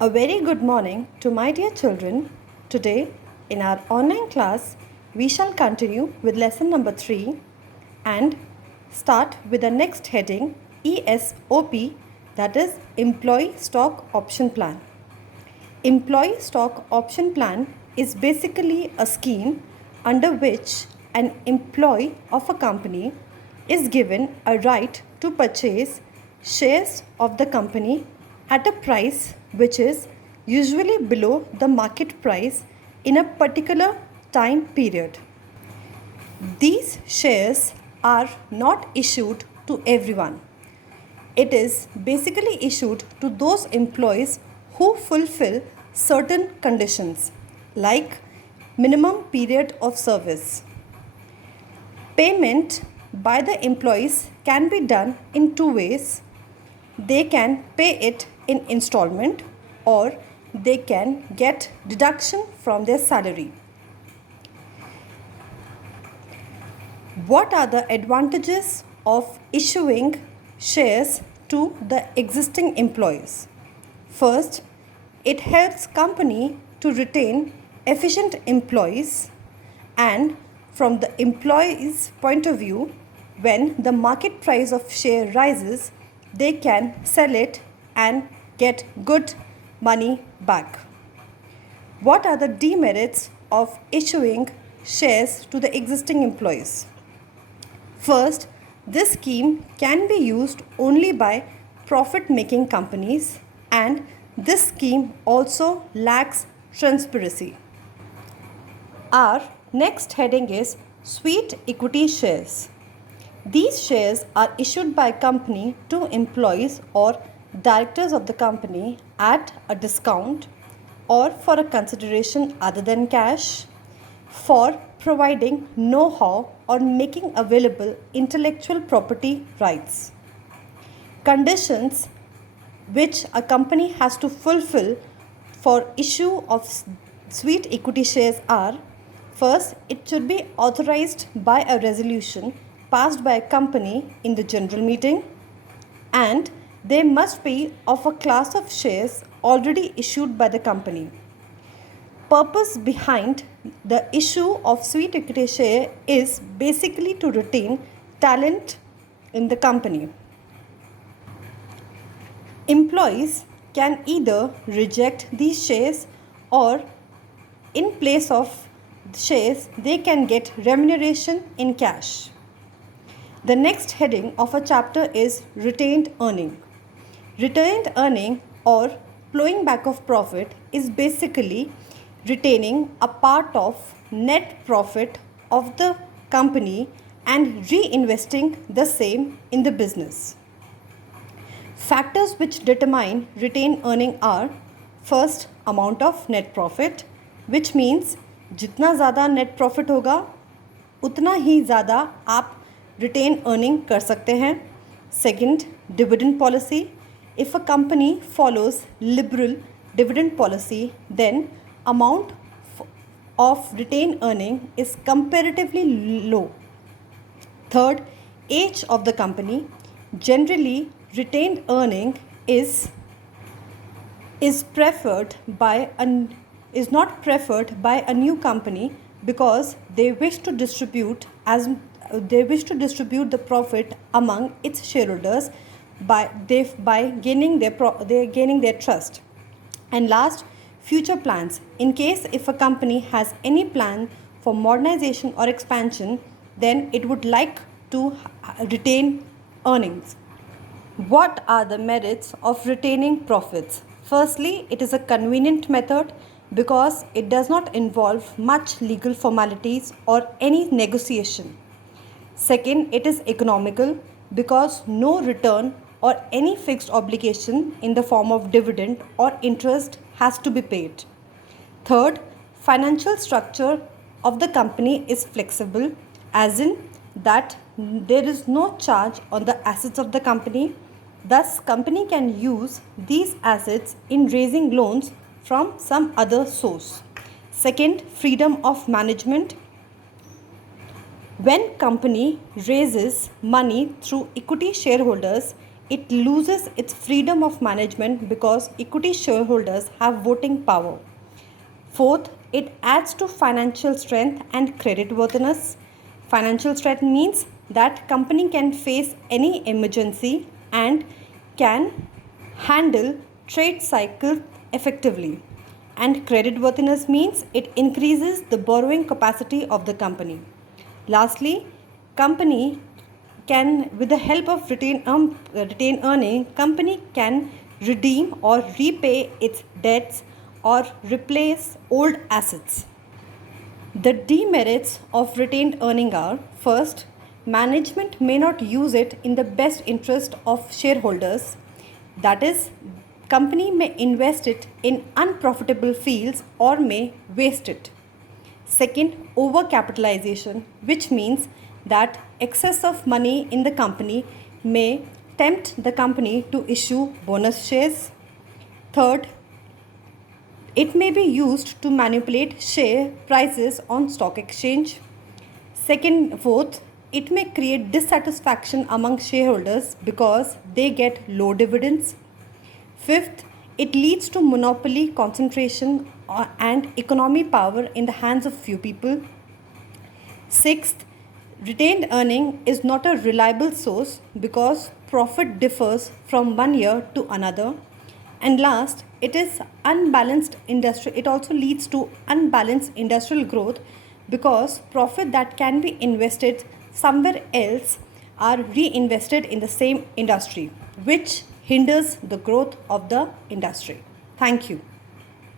A very good morning to my dear children. Today, in our online class, we shall continue with lesson number 3 and start with the next heading ESOP, that is Employee Stock Option Plan. Employee Stock Option Plan is basically a scheme under which an employee of a company is given a right to purchase shares of the company at a price which is usually below the market price in a particular time period. These shares are not issued to everyone. It is basically issued to those employees who fulfill certain conditions like minimum period of service. Payment by the employees can be done in two ways. They can pay it in installment or they can get deduction from their salary. What are the advantages of issuing shares to the existing employees? First, it helps company to retain efficient employees, and from the employees' point of view, when the market price of share rises, they can sell it and get good money back. What are the demerits of issuing shares to the existing employees? First, this scheme can be used only by profit making companies, and this scheme also lacks transparency. Our next heading is Sweet Equity Shares. These shares are issued by a company to employees or directors of the company at a discount or for a consideration other than cash, for providing know-how or making available intellectual property rights. Conditions which a company has to fulfill for issue of sweet equity shares are: first, it should be authorized by a resolution passed by a company in the general meeting, and they must be of a class of shares already issued by the company. Purpose behind the issue of sweet equity share is basically to retain talent in the company. Employees can either reject these shares, or in place of shares they can get remuneration in cash. The next heading of a chapter is retained earning. Retained earning or plowing back of profit is basically retaining a part of net profit of the company and reinvesting the same in the business. Factors which determine retained earning are: first, amount of net profit, which means जितना ज़्यादा net profit होगा उतना ही ज़्यादा आप retain earning कर सकते हैं. Second, dividend policy. If a company follows liberal dividend policy, then amount of retained earning is comparatively low. Third, age of the company. Generally, retained earning is not preferred by a new company because they wish to distribute the profit among its shareholders by gaining their trust. And last, future plans. In case if a company has any plan for modernization or expansion, then it would like to retain earnings. What are the merits of retaining profits? Firstly, it is a convenient method because it does not involve much legal formalities or any negotiation. Second, it is economical because no return or any fixed obligation in the form of dividend or interest has to be paid. Third, financial structure of the company is flexible, as in that there is no charge on the assets of the company. Thus, company can use these assets in raising loans from some other source. Second, freedom of management. When company raises money through equity shareholders, it loses its freedom of management because equity shareholders have voting power. Fourth, it adds to financial strength and creditworthiness. Financial strength means that company can face any emergency and can handle trade cycle effectively. And creditworthiness means it increases the borrowing capacity of the company. Lastly, company can, with the help of retained earning, company can redeem or repay its debts or replace old assets. The demerits of retained earning are: first, management may not use it in the best interest of shareholders. That is, company may invest it in unprofitable fields or may waste it. Second, overcapitalization, which means that excess of money in the company may tempt the company to issue bonus shares. Third, it may be used to manipulate share prices on stock exchange. Fourth, it may create dissatisfaction among shareholders because they get low dividends. Fifth, it leads to monopoly concentration and economy power in the hands of few people. Sixth, retained earning is not a reliable source because profit differs from one year to another. And last, it also leads to unbalanced industrial growth because profit that can be invested somewhere else are reinvested in the same industry, which hinders the growth of the industry. Thank you.